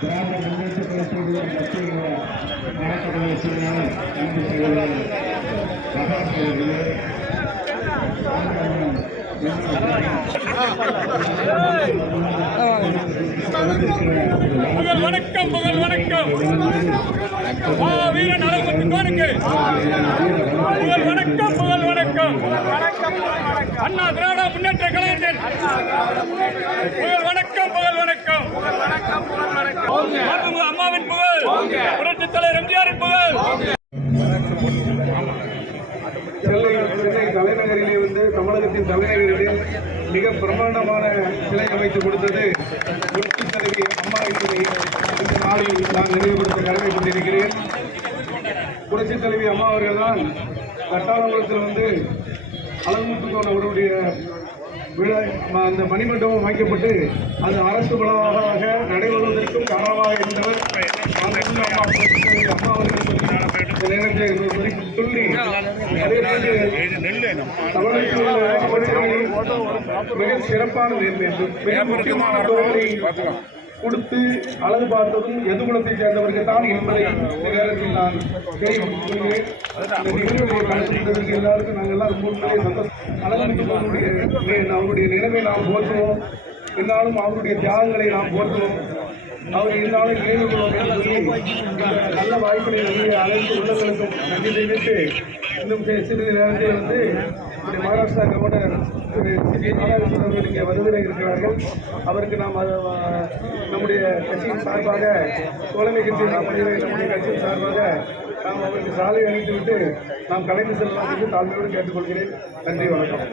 திராவிட முன்னேற்ற கழகத்துடைய மத்திய மாவட்ட செயலாளர் அன்பு செயலாளர் பிரகாஷ் அவர்களே புகழ் வணக்கம் புகழ் வணக்கம். ஆ வீரன் அழகுமுத்து கோனுக்கு புகழ் வணக்கம் புகழ் வணக்கம். அண்ணா திராவிட முன்னேற்ற கழகத்தின் புகழ் வணக்கம் புகழ் வணக்கம். தலைநகரிலே வந்து தமிழகத்தின் தலைநகரிலே மிக பிரமாண்டமான சிலை அமைத்து கொடுத்தது. புரட்சித் தலைவி அம்மா என்பதை இந்த நாளில் நான் நினைவுபடுத்த கடமைப்பட்டிருக்கிறேன் புரட்சித் தலைவி அம்மா அவர்கள் தான் கட்டாளங்குளத்தில் வந்து அழகுமுத்துக்கோன் அவருடைய விழா அந்த மணிமண்டபம் அமைக்கப்பட்டு அது அரசு விழாவாக நடைபெறுவதற்கும் காரணமாக இருந்தவர். அம்மா அம்மா அவர்கள் இந்த நேரத்தில் மிக சிறப்பான கொடுத்து அழகு பார்த்ததும் எதுகுலத்தை சேர்ந்தவர்கள் தான் என்பதை நேரத்தில் நான் தெரிவித்துள்ளேன் எல்லாருக்கும் நாங்கள் எல்லாம் ரொம்ப சந்தோஷம் அவருடைய நிலைமை நாம் போற்றுவோம். இருந்தாலும் அவருடைய தியாகங்களை நாம் போற்றுவோம். அவர் இருந்தாலும் ஏழுகிறோம் என்று சொல்லி நல்ல வாய்ப்பினை நல்கிய அனைத்து உள்ளங்களுக்கும் நன்றி தெரிவித்து இன்னும் சிறிது நேரத்தில் வந்து மகாராஷ்டிரா கவர்னர் திரு சி. அவர்கள் இங்கே வருவதை இருக்கிறார்கள். அவருக்கு நாம் நம்முடைய கட்சியின் சார்பாக தோழமை கட்சி நம்முடைய நம்முடைய கட்சியின் சார்பாக நாம் அவருக்கு சாலை அழைத்துவிட்டு நாம் கலைந்து செல்லலாம் என்று தாழ்மையோடு கேட்டுக்கொள்கிறேன். நன்றி வணக்கம்.